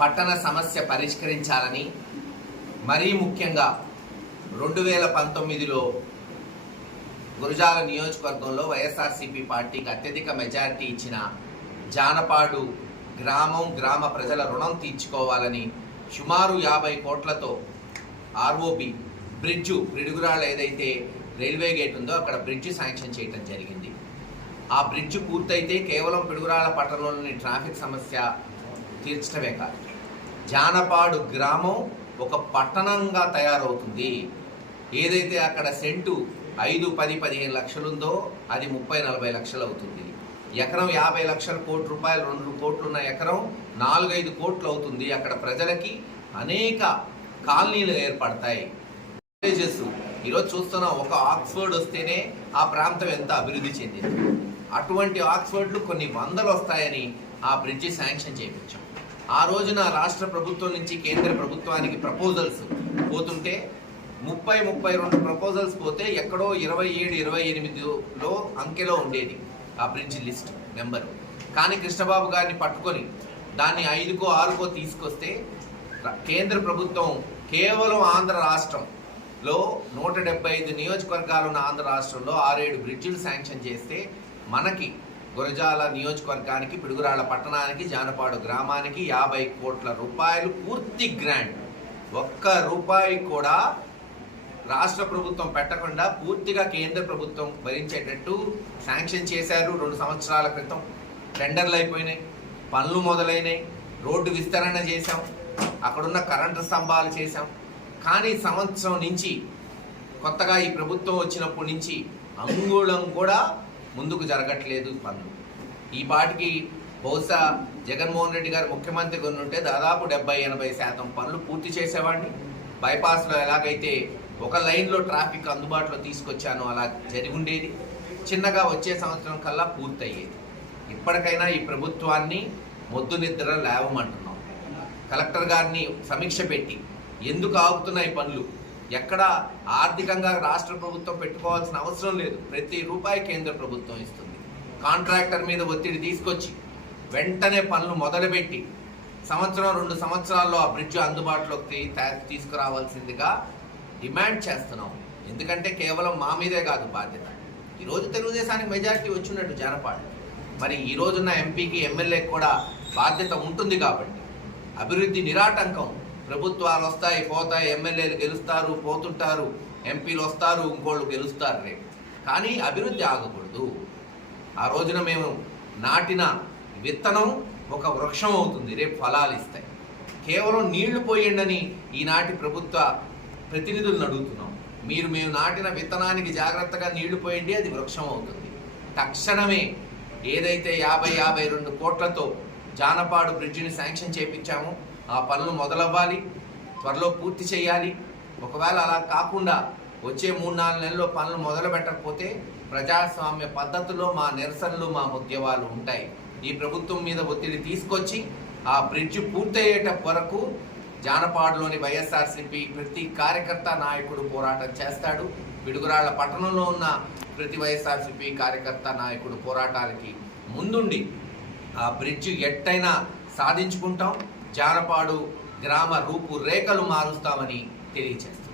పట్టణ సమస్య పరిష్కరించాలని మరీ ముఖ్యంగా రెండు వేల పంతొమ్మిదిలో గురజాల నియోజకవర్గంలో వైఎస్ఆర్సీపీ పార్టీకి అత్యధిక మెజారిటీ ఇచ్చిన జానపాడు గ్రామం గ్రామ ప్రజల రుణం తీర్చుకోవాలని సుమారు యాభై కోట్లతో ఆర్ఓబి బ్రిడ్జు పిడుగురాళ్ళు ఏదైతే రైల్వే గేట్ ఉందో అక్కడ బ్రిడ్జ్ శాంక్షన్ చేయడం జరిగింది. ఆ బ్రిడ్జ్ పూర్తయితే కేవలం పిడుగురాళ్ళ పట్టణంలోని ట్రాఫిక్ సమస్య తీర్చడమే కాదు. జానపాడు గ్రామం ఒక పట్టణంగా తయారవుతుంది. ఏదైతే అక్కడ సెంటు ఐదు పది పదిహేను లక్షలుందో అది ముప్పై నలభై లక్షలు అవుతుంది ఎకరం యాభై లక్షల కోటి రూపాయలు రెండు కోట్లు ఉన్న ఎకరం నాలుగైదు కోట్లు అవుతుంది అక్కడ ప్రజలకి. అనేక కాలనీలు ఏర్పడతాయి. కాలేజెస్ ఈరోజు చూస్తున్నాం ఒక ఆక్స్ఫర్డ్ వస్తేనే ఆ ప్రాంతం ఎంత అభివృద్ధి చెందింది. అటువంటి ఆక్స్ఫర్డ్లు కొన్ని వందలు వస్తాయని ఆ బ్రిడ్జి శాంక్షన్ చేయించాం. ఆ రోజున రాష్ట్ర ప్రభుత్వం నుంచి కేంద్ర ప్రభుత్వానికి ప్రపోజల్స్ పోతుంటే ముప్పై ముప్పై రెండు ప్రపోజల్స్ పోతే ఎక్కడో ఇరవై ఏడు ఇరవై ఎనిమిదిలో అంకెలో ఉండేది ఆ బ్రిడ్జ్ లిస్ట్ నెంబర్. కానీ కృష్ణబాబు గారిని పట్టుకొని దాన్ని ఐదుకో ఆరుకో తీసుకొస్తే కేంద్ర ప్రభుత్వం కేవలం ఆంధ్ర రాష్ట్రంలో నూట డెబ్బై ఐదు నియోజకవర్గాలు ఉన్న ఆంధ్ర రాష్ట్రంలో ఆరేడు బ్రిడ్జిలు శాంక్షన్ చేస్తే మనకి గురజాల నియోజకవర్గానికి పిడుగురాళ్ళ పట్టణానికి జానపాడు గ్రామానికి యాభై కోట్ల రూపాయలు పూర్తి గ్రాంట్. ఒక్క రూపాయి కూడా రాష్ట్ర ప్రభుత్వం పెట్టకుండా పూర్తిగా కేంద్ర ప్రభుత్వం భరించేటట్టు శాంక్షన్ చేశారు. రెండు సంవత్సరాల క్రితం టెండర్లు అయిపోయినాయి పనులు మొదలైనాయి రోడ్డు విస్తరణ చేశాం అక్కడున్న కరెంటు స్తంభాలు చేశాం. కానీ సంవత్సరం నుంచి కొత్తగా ఈ ప్రభుత్వం వచ్చినప్పటి నుంచి అంగుళం కూడా ముందుకు జరగట్లేదు పనులు ఈ పాటికి బహుశా జగన్మోహన్ రెడ్డి గారు ముఖ్యమంత్రి ఉంటే దాదాపు డెబ్బై ఎనభై శాతం పనులు పూర్తి చేసేవాడిని. బైపాస్లో ఎలాగైతే ఒక లైన్లో ట్రాఫిక్ అందుబాటులో తీసుకొచ్చానో అలా జరిగి ఉండేది. చిన్నగా వచ్చే సంవత్సరం కల్లా పూర్తయ్యేది. ఇప్పటికైనా ఈ ప్రభుత్వాన్ని మొద్దు నిద్ర లేవమంటున్నాం. కలెక్టర్ గారిని సమీక్ష పెట్టి ఎందుకు ఆగుతున్నాయి పనులు? ఎక్కడ ఆర్థికంగా రాష్ట్ర ప్రభుత్వం పెట్టుకోవాల్సిన అవసరం లేదు. ప్రతి రూపాయి కేంద్ర ప్రభుత్వం ఇస్తుంది. కాంట్రాక్టర్ మీద ఒత్తిడి తీసుకొచ్చి వెంటనే పనులు మొదలుపెట్టి సంవత్సరం రెండు సంవత్సరాల్లో ఆ బ్రిడ్జ్ అందుబాటులోకి తీసుకురావాల్సిందిగా డిమాండ్ చేస్తున్నాం. ఎందుకంటే కేవలం మా మీదే కాదు బాధ్యత. ఈరోజు తెలుగుదేశానికి మెజారిటీ వచ్చినట్టు జనపాడు మరి ఈ రోజున్న ఎంపీకి ఎమ్మెల్యేకి కూడా బాధ్యత ఉంటుంది కాబట్టి అభివృద్ధి నిరాటంకం ప్రభుత్వాలు వస్తాయి పోతాయి ఎమ్మెల్యేలు గెలుస్తారు పోతుంటారు ఎంపీలు వస్తారు ఇంకోళ్ళు గెలుస్తారు రేపు. కానీ అభివృద్ధి ఆగకూడదు. ఆ రోజున మేము నాటిన విత్తనం ఒక వృక్షం అవుతుంది రేపు ఫలాలు ఇస్తాయి. కేవలం నీళ్ళు పోయండని ఈనాటి ప్రభుత్వ ప్రతినిధులను అడుగుతున్నాం. మీరు మేము నాటిన విత్తనానికి జాగ్రత్తగా నీళ్ళు పోయండి అది వృక్షం అవుతుంది. తక్షణమే ఏదైతే యాభై యాభై రెండు కోట్లతో జానపాడు బ్రిడ్జిని శాంక్షన్ చేపించామో ఆ పనులు మొదలవ్వాలి త్వరలో పూర్తి చేయాలి. ఒకవేళ అలా కాకుండా వచ్చే మూడు నాలుగు నెలల్లో పనులు మొదలు పెట్టకపోతే ప్రజాస్వామ్య పద్ధతిలో మా నిరసనలు మా ఉద్యమాలు ఉంటాయి. ఈ ప్రభుత్వం మీద ఒత్తిడి తీసుకొచ్చి ఆ బ్రిడ్జ్ పూర్తయ్యేట వరకు జానపాడులోని వైఎస్ఆర్సీపీ ప్రతి కార్యకర్త నాయకుడు పోరాటం చేస్తాడు. పిడుగురాళ్ళ పట్టణంలో ఉన్న ప్రతి వైఎస్ఆర్సీపీ కార్యకర్త నాయకుడు పోరాటానికి ముందుండి ఆ బ్రిడ్జ్ ఎట్టయినా సాధించుకుంటాం. జానపాడు గ్రామ రూపు రేఖలు మారుస్తామని తెలియచేస్తాం